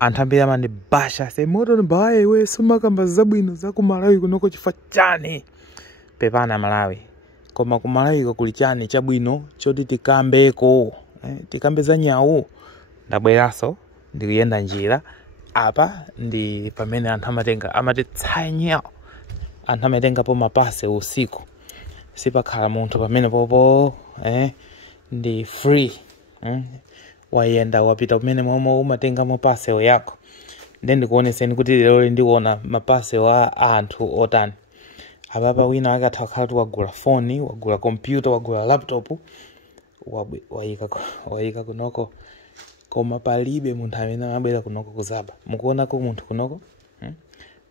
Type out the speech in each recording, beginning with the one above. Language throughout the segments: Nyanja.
anthu ambiri amandibasha se moto mbaye we sumakamba zabwino za ku Malawi kunoko chifukwa chani pepana Malawi koma ku Malawi kuli chani chabwino choti tikambeko tikambe za nyawu ndabweraso ndikuyenda njira apa ndi pamene anthu amatitsanya anthu amatenga po mapase usiku sipakhala munthu pamene popo ndi free wayenda wapita kumene momwe umatenga mapase yako then ndikuoneseni kuti lero ndiona mapase wa anthu otani apapa wina akatha khala wagula phone wagula computer wagula laptop wayika kunoko koma palibe munthu amene amabwera kunoko kuzaba mukuona ko munthu kunoko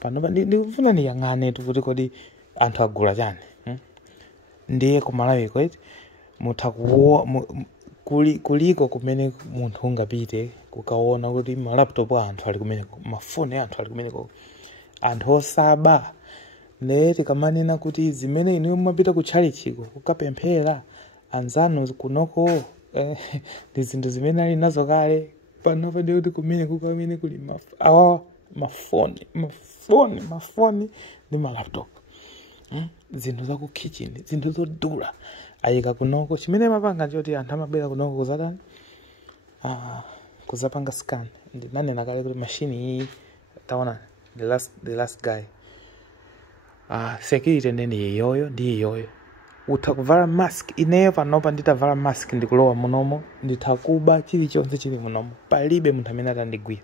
panopa ndikufuna niyang'ane kuti kodi anthu agula chani ndiye ku Malawi kweti mutha kuliko kumene munthu ungapite kukaona kuti ma laptop anthu ali kumeneko mafoni anthu ali kumeneko anthu osaba leti kamanena kuti zimene inu mumapita ku chalichiko kukapemphera anzanu kunoko ndi zinthu zimene ali nazo kale panopa ndi kuti kumene kukamene kuli mafoni ndi ma laptop zinthu za ku kitchen zinthu zodula ayika kunoko chimene mapanga choti anthu amabwera kunoko kuzatani kuzapanga scan ndinanena kale kuti machine iyi taona the last guy security ndi iyoyo utha kuvala mask ineyo panopa nditavala mask ndikulowa munomo ndithakuba chilichonse chili munomo palibe munthu amene atandigwira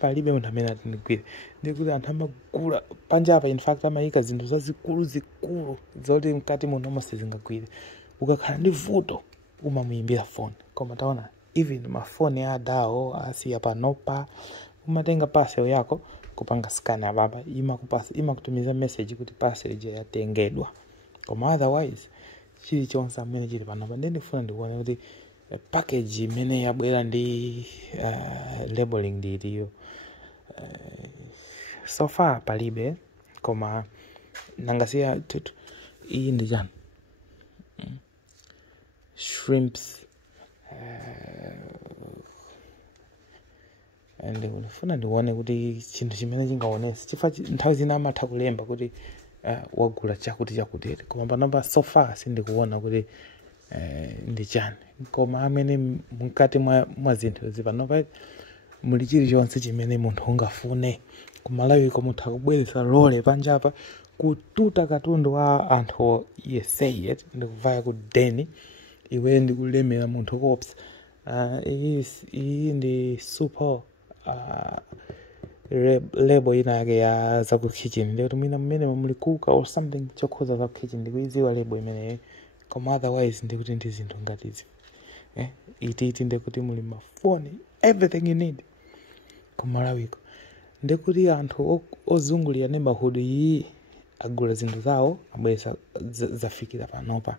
palibe munthu amene atandigwira ndikuti anthu amagula panja apa in fact amayika zinthu zazikulu zoti mkati munomo sizingagwire ukakhala ndi vuto umamuyimbira phone koma taona even mafoni adawo asiya panopa umatenga parcel yako kupanga scan ababa imakutumiza message kuti parcel yatengedwa koma otherwise chilichonse amene chili panopa ndifuna ndikuone kuti package imene yabwera ndi labeling ndiliyo so far palibe koma nangasiya iyi ndi chani shrimps ndifuna ndione kuti chinthu chimene chingaonese chifukwa nthawi zina amatha kulemba kuti wagula chakuti koma panopa so far sindikuona kuti ndi chani koma amene mkati mwa zinthu zipanopa muli chilichonse chimene munthu ungafune ku Malawi mutha kubweretsa lole panjapa kututa katundu wa anthu yeseye ndikuvaya ku deni iwe ndikulemera munthu kopsa iyi ndi super label ina yake ya za ku kitchen ndio tumina mmene muli kuka or something chokhoza za kitchen ndikuiziwa label imene koma otherwise ndikuti ndi zinthu ngatizi iti ndikuti muli mafoni everything you need ku Malawi ndikuti anthu ozungulira neighborhood iyi agula zinthu zawo abwesa zafikira panopa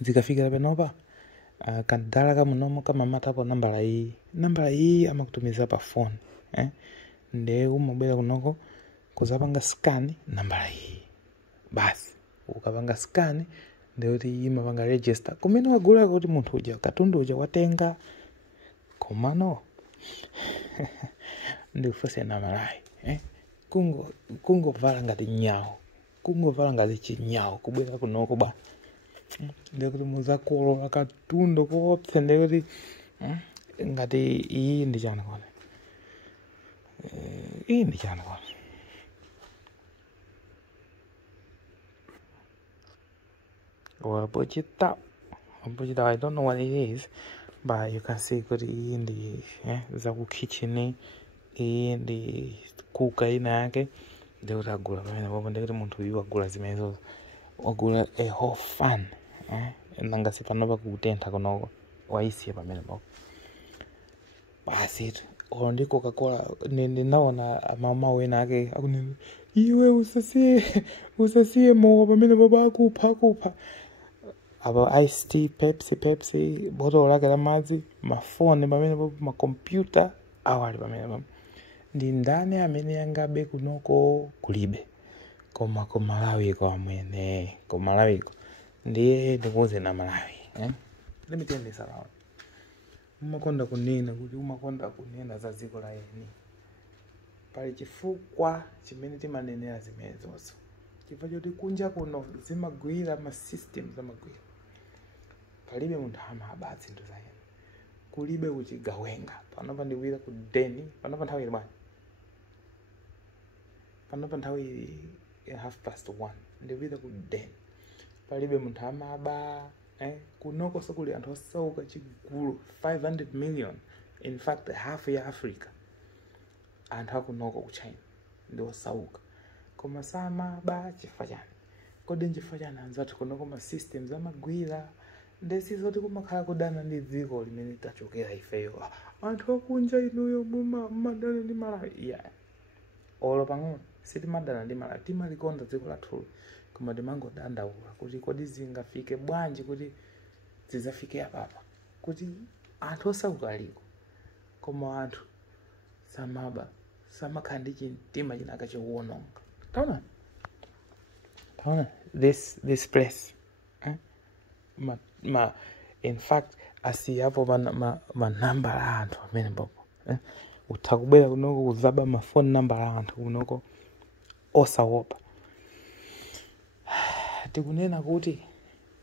zikafikira panopa kandala kamunomo kamamatapo nambala iyi amakutumiza pa phone nde umabwera kunoko kuzapanga scan nambala iyi basi ukapanga scan ndikuti imapanga register kumene wagula kuti munthu uja katundu uja watenga komano ndikufunsa na Malawi kungovala ngati nyawo kungovala ngati chinyawo kubwera kunoko ba ndikuti muzakolo akatundu kopsa ndikuti ngati iyi ndi chani kone iyi ndi chani kone wapocita I don't know what it is but you can see kuti iyi ndi za ku kitchen iyi ndi kuka ina yake ndikuti agula pamene popo ndikuti munthu uyu agula zimenezo wagula a whole fan nangasi panopa kutentha kunoko waisiya pamene popo basi olo ndi Coca-Cola ndinaona mama wena ake akunena iwe usasiye mowa pamene popo akupha aba iced tea Pepsi botolo lake la madzi mafoni pamene popo makompyuta awali pamene popo ndi ndani amene yangabe kunoko kulibe koma ku Malawi kwa mwene ku Malawi ndiye ndikuze na Malawi let me tell this around umakonda kunena kuti umakonda kunena za dziko la eni. Pali chifukwa chimene timanenera zimenezozo. Chifukwa choti kunja kuno zimagwira ma systems amagwira. Palibe munthu amaba zinthu za eni. Kulibe kuchigawenga. Panopa ndikuwira ku deni, panopa nthawi ili bwanji. Panopa nthawi 1:30. Ndikuwira ku deni. Palibe munthu amaba kunoko sokuli anthu osauka chigulu 500 million. In fact, half ya Africa. Anthu akunoko ku China ndi osauka. Koma samaba chifukwa chani. Kodi chifukwa chani anzathu kunoko ma systems amagwira. Ndesizo kuti kumakhala kudana ndi dziko limene tachokera ifeyo. Anthu akunja inuyo mumadana ndi Malawi. Yeah. Olo pang'ono sitimadana ndi Malawi. Timalikonda dziko lathu. Koma timangodandaula kuti kodi zingafike bwanji kuti zizafike apapa. Kuti anthu osauka aliko. Koma anthu samaba samakhala ndi chimtima chinaka chowononga. Taona this place. In fact, asiyapo manamba la anthu amene mbopo. Utakubwera kunoko kuzaba ma phone number la anthu kunoko osawopa. Tikunena kuti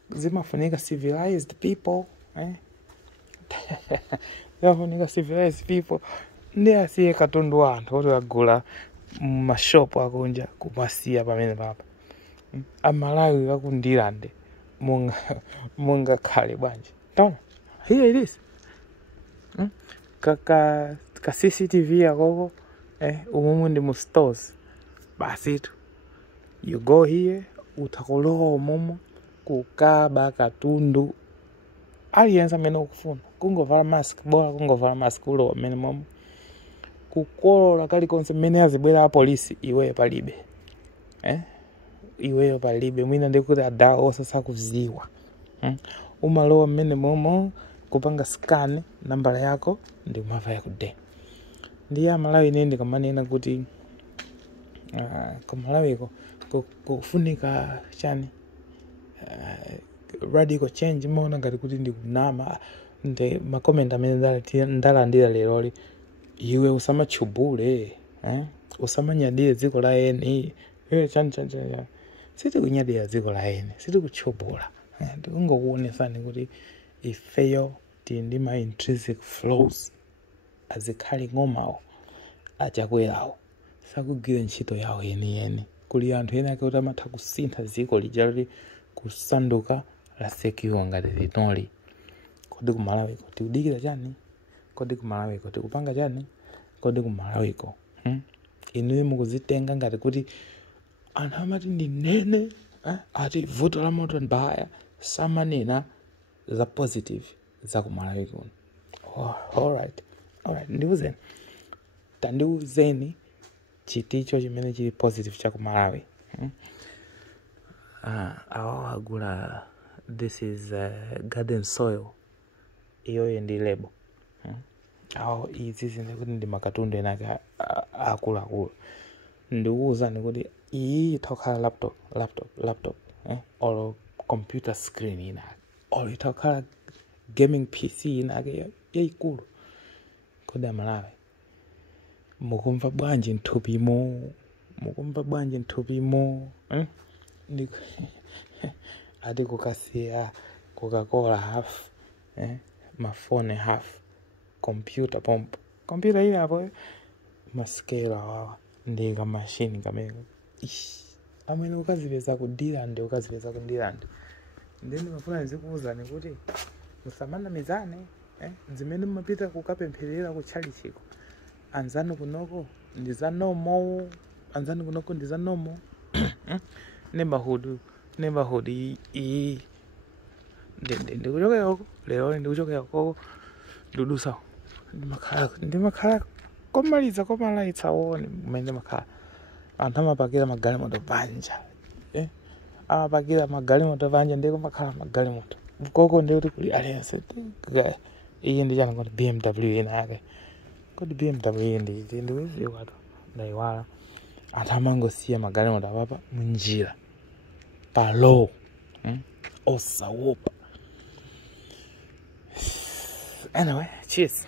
zimafunika civilized people. Zimafunika civilized people. Ndi asiye katundu wa anthu oti agula mashopu akunja kumasiya pamene papa. Amalawi akundilande. Munga khale bwanji. Taona. Here it is. Ka CCTV akoko umumu ndi mu stores. Basitu. You go here, utakolowa umumu kukaba katundu. Aliyense amene ukufuna. Kungovala mask, bora kungovala mask ulo amene momo. Kukolola kalikonse mmene azibwera apolisi iweyo palibe. Iweyo palibe mwina ndikuti adawa osasakuziwa. Umalowa mmene momo kupanga scan nambala yako ndi umava yakude. Ndiye Malawi nende kamanena kuti Malawiko kufunika chani radical change mona ngati kuti ndikunama nde makomenda amene ndalandira leroli iwe usamachubule usamanyadire dziko la eni chani siti kunyadira dziko la eni siti kuchubula ndikungokuonesani kuti ifeyo tindi ma intrinsic flows azikhali ngomawo achakwerawo sakugwira ntchito yawo yeni kuli anthu ena kuti amatha kusintha dziko lija loti kusanduka la secure ngati linoli. Kodi ku Malawiko tikudikira chani? Kodi ku Malawiko tikupanga chani? Kodi ku Malawiko inuyo mukuzitenga ngati kuti anthu amati ndi nene ati vuto la moto mbaya samanena za positive za ku Malawiko. Alright. Tandiuzeni chiticho chimene chili positive cha ku Malawi. Agula this is garden soil. Iyo ndi lebo. Izi zinde kuti ndi makatundu enaka akulu. Ndiuza ni kuti iyi itokhala laptop or computer screen inaka. Or itokhala gaming PC inaka yayikulu. Kodi Malawi mukumva bwanji ntupimo ati kukasiya Coca-Cola half mafone half computer pomp computer ile hapo maskela wawa ndika machine kamera amene ukazipeza kudira ndeni mafuna zikuuzani kuti musamana mizane zimene mapita kukapempherera kutchali chiko anzanu kunoko ndizanomo neighborhood iyi ndikuchokera huko lero ndikuchokera huko ndudusa ndimakhala komaliza komalaitsa woni mmene makhala anthu amapakira magalimoto panja amapakira magalimoto panja ndiko makhala magalimoto koko ndikuti kuli aliyense iyi ndi chani kuti BMW inake kodi BMW ndiwiziwa to ndaiwala anthu amangosiya magalimoto apapa munjira palo osawopa Anyway, cheers.